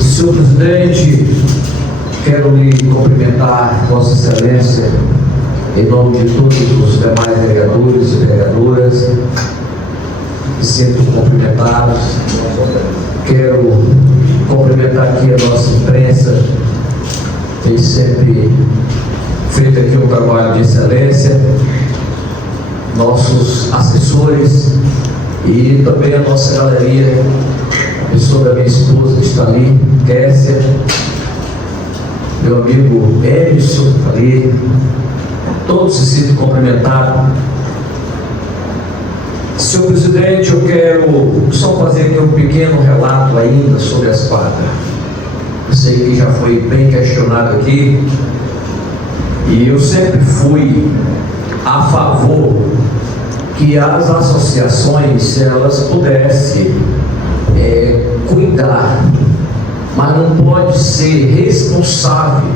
Senhor presidente, quero lhe cumprimentar, Vossa Excelência, em nome de todos os demais vereadores e vereadoras. Me sinto cumprimentados. Quero cumprimentar aqui a nossa imprensa, tem sempre feito aqui um trabalho de excelência, nossos assessores e também a nossa galeria, a pessoa da minha esposa que está ali, Kécia, meu amigo Edson ali, todos se sentem cumprimentados. Senhor presidente, eu quero só fazer aqui um pequeno relato ainda sobre as quadras. Eu sei que já foi bem questionado aqui, e eu sempre fui a favor que as associações elas pudessem cuidar, mas não pode ser responsável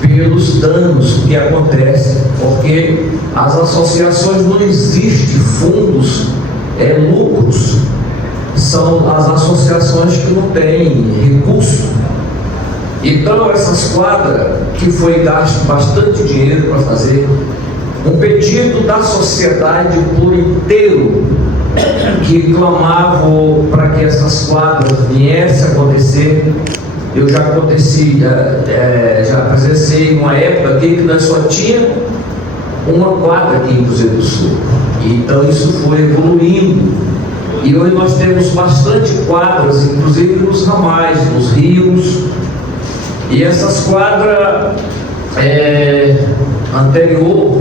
pelos danos que acontecem, porque as associações não existem fundos, lucros, são as associações que não têm recurso. Então essas quadras que foi gasto bastante dinheiro para fazer, um pedido da sociedade por inteiro que clamavam para que essas quadras viessem a acontecer. Eu já presenciei uma época aqui que nós só tinha uma quadra aqui em Cruzeiro do Sul. Então isso foi evoluindo. E hoje nós temos bastante quadras, inclusive nos ramais, nos rios. E essas quadras anterior,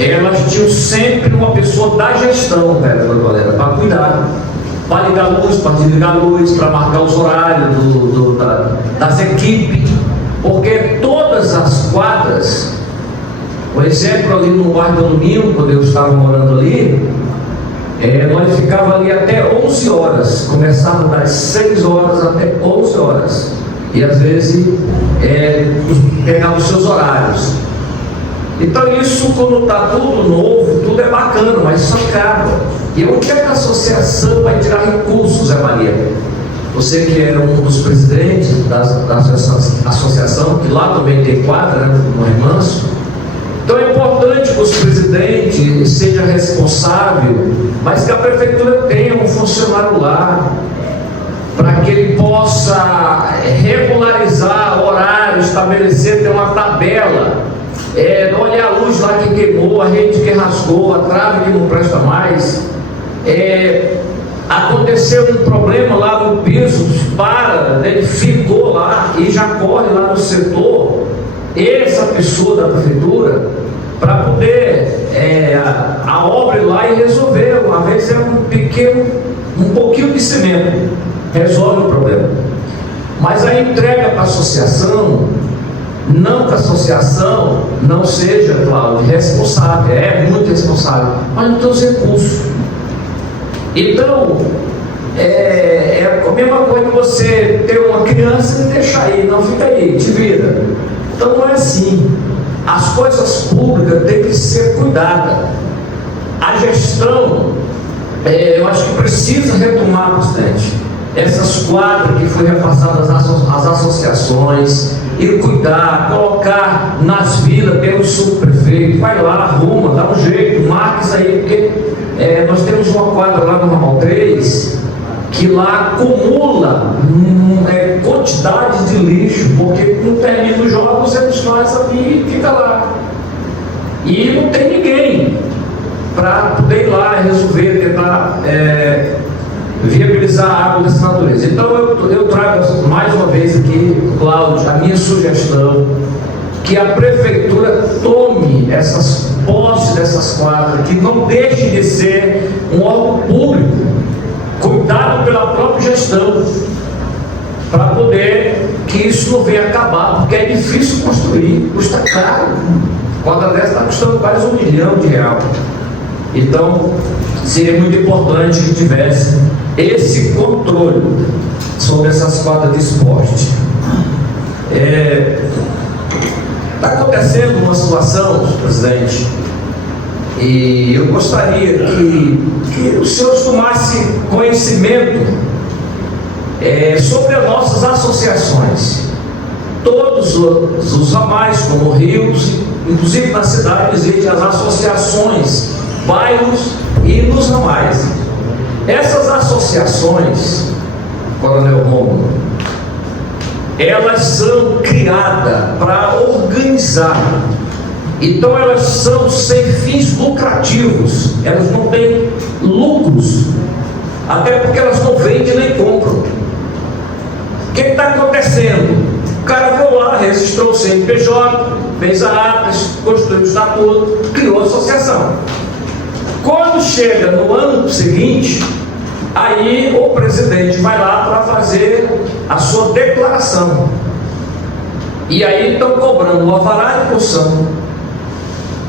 elas tinham sempre uma pessoa da gestão, galera, para cuidar. Para ligar a luz, para desligar a luz, para marcar os horários das equipes, porque todas as quadras, por exemplo, ali no bairro do Domingo, quando eu estava morando ali, nós ficávamos ali até 11 horas, começávamos das 6 horas até 11 horas, e às vezes pegávamos os seus horários. Então isso, quando está tudo novo, tudo é bacana, mas isso acaba. E onde é que a associação vai tirar recursos, Zé Maria? Você que era um dos presidentes da associação, que lá também tem quadra, no Remanso. Então é importante que os presidentes sejam responsáveis, mas que a prefeitura tenha um funcionário lá, para que ele possa regularizar horário, estabelecer, ter uma tabela. Não olhar a luz lá que queimou, a rede que rasgou, a trave que não presta mais. Aconteceu um problema lá no piso, ele ficou lá e já corre lá no setor, essa pessoa da prefeitura, para poder a obra ir lá e resolver. Uma vez um pouquinho de cimento, resolve o problema. Mas a entrega para a associação, não que a associação não seja, Cláudio, responsável, é muito responsável, mas não tem os recursos. Então, é a mesma coisa que você ter uma criança e deixar aí, não fica aí, te vira. Então não é assim. As coisas públicas têm que ser cuidadas. A gestão, eu acho que precisa retomar bastante essas quadras que foram repassadas às associações, e cuidar, colocar nas vilas pelo subprefeito, vai lá, arruma, dá um jeito, marca isso aí, porque nós temos uma quadra lá no Ramal 3, que lá acumula quantidade de lixo, porque não termina os jogos, você desfaz aqui e fica lá. E não tem ninguém para poder ir lá resolver, tentar viabilizar a água dessa natureza. Então eu trago mais uma vez aqui, Cláudio, a minha sugestão, que a prefeitura tome essas posses dessas quadras, que não deixe de ser um órgão público, cuidado pela própria gestão, para poder que isso não venha acabar, porque é difícil construir, custa caro. Quadra dessa está custando quase R$1 milhão. Então seria muito importante que tivesse esse controle sobre essas quadras de esporte. Está acontecendo uma situação, presidente, e eu gostaria que os senhores tomassem conhecimento sobre as nossas associações. Todos os ramais, como rios, inclusive na cidade existem as associações, bairros e nos ramais. Essas associações, Coronel Rômulo, elas são criadas para organizar. Então elas são sem fins lucrativos, elas não têm lucros, até porque elas não vendem nem compram. O que está acontecendo? O cara foi lá, registrou o CNPJ, fez a atas, construiu o estatuto, criou a associação. Quando chega no ano seguinte, aí o presidente vai lá para fazer a sua declaração. E aí estão cobrando o alvará de construção.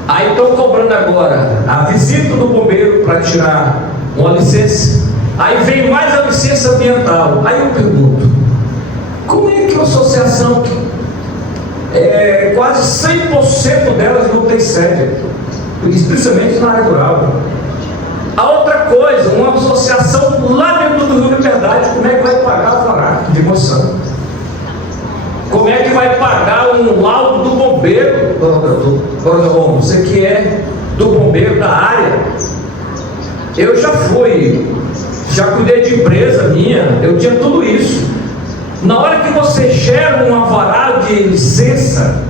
Aí estão cobrando agora a visita do bombeiro para tirar uma licença. Aí vem mais a licença ambiental. Aí eu pergunto, como é que a associação, quase 100% delas não tem sede, especialmente na área rural? A outra coisa, uma associação lá dentro do Rio Liberdade, como é que vai pagar o alvará de construção? Como é que vai pagar um laudo do bombeiro? Você que é do bombeiro da área. Eu já cuidei de empresa minha, eu tinha tudo isso. Na hora que você gera um alvará de licença,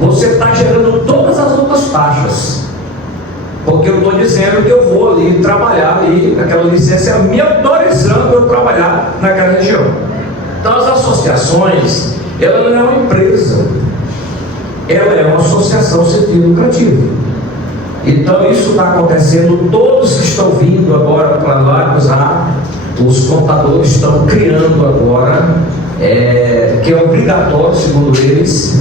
você está gerando todas as outras taxas. Porque eu estou dizendo que eu vou ali trabalhar ali, aquela licença me autorizando eu trabalhar naquela região. Então as associações, ela não é uma empresa, ela é uma associação sem fim lucrativo. Então isso está acontecendo, todos que estão vindo agora para lá usar, os contadores estão criando agora, que é obrigatório, segundo eles,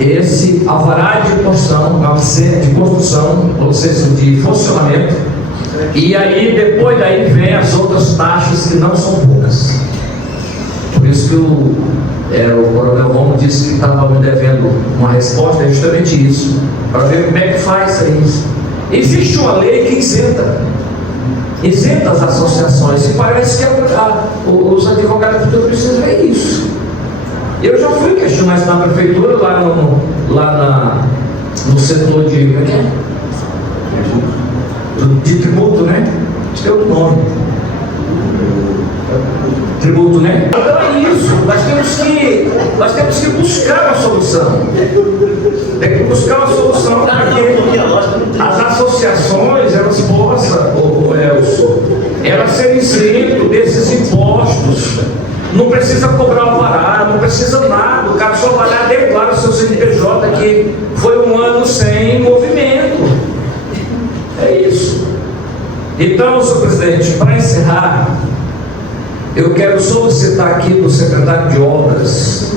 esse alvará de construção, ou seja, de funcionamento, e aí depois daí vem as outras taxas que não são poucas. Por isso que o Coronel Rômulo disse que estava me devendo uma resposta, é justamente isso, para ver como é que faz isso. Existe uma lei que isenta as associações, e parece que os advogados precisam ver isso. Eu já fui questionar isso na prefeitura, lá no setor de tributo, né? Acho que é outro nome. Tributo, né? Então é isso, nós temos que buscar uma solução. Tem que buscar uma solução para que as associações, elas possam, Elcio, elas serem isentas desses impostos. Não precisa cobrar alvará, não precisa nada, o cara só vai lá e declara o seu CNPJ que foi um ano sem movimento. É isso. Então, senhor presidente, para encerrar, eu quero solicitar aqui do secretário de Obras,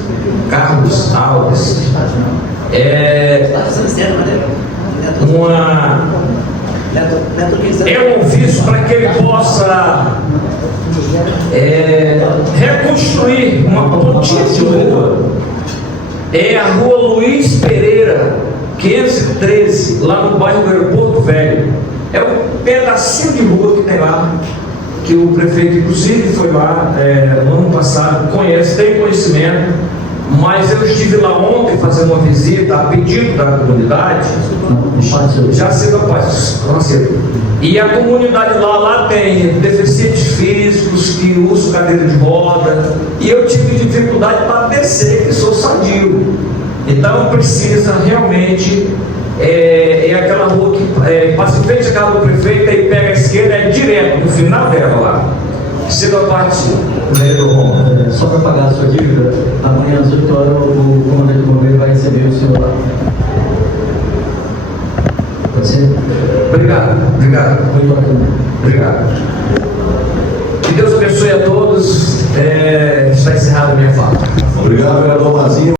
Carlos Alves, um ofício para que ele possa reconstruir uma pontinha de rua. É a rua Luiz Pereira, 513, lá no bairro do Aeroporto Velho. É um pedacinho de rua que tem lá, que o prefeito inclusive foi lá no ano passado, tem conhecimento, mas eu estive lá ontem fazendo uma visita a pedido da comunidade, já cedo e a comunidade lá tem deficientes físicos que usam cadeira de roda, e eu tive dificuldade para descer, que sou sadio. Então precisa realmente, aquela rua que passa em frente à casa do prefeito e pega a esquerda, é direto no final dela lá. Cedo a parte do Rômulo. Só para pagar a sua dívida, amanhã às 8 horas o comandante do bombeiro vai receber o senhor lá. Pode ser? Obrigado. Muito Obrigado. Que Deus abençoe a todos. Está encerrada a minha fala. Obrigado, vereador Mazinho.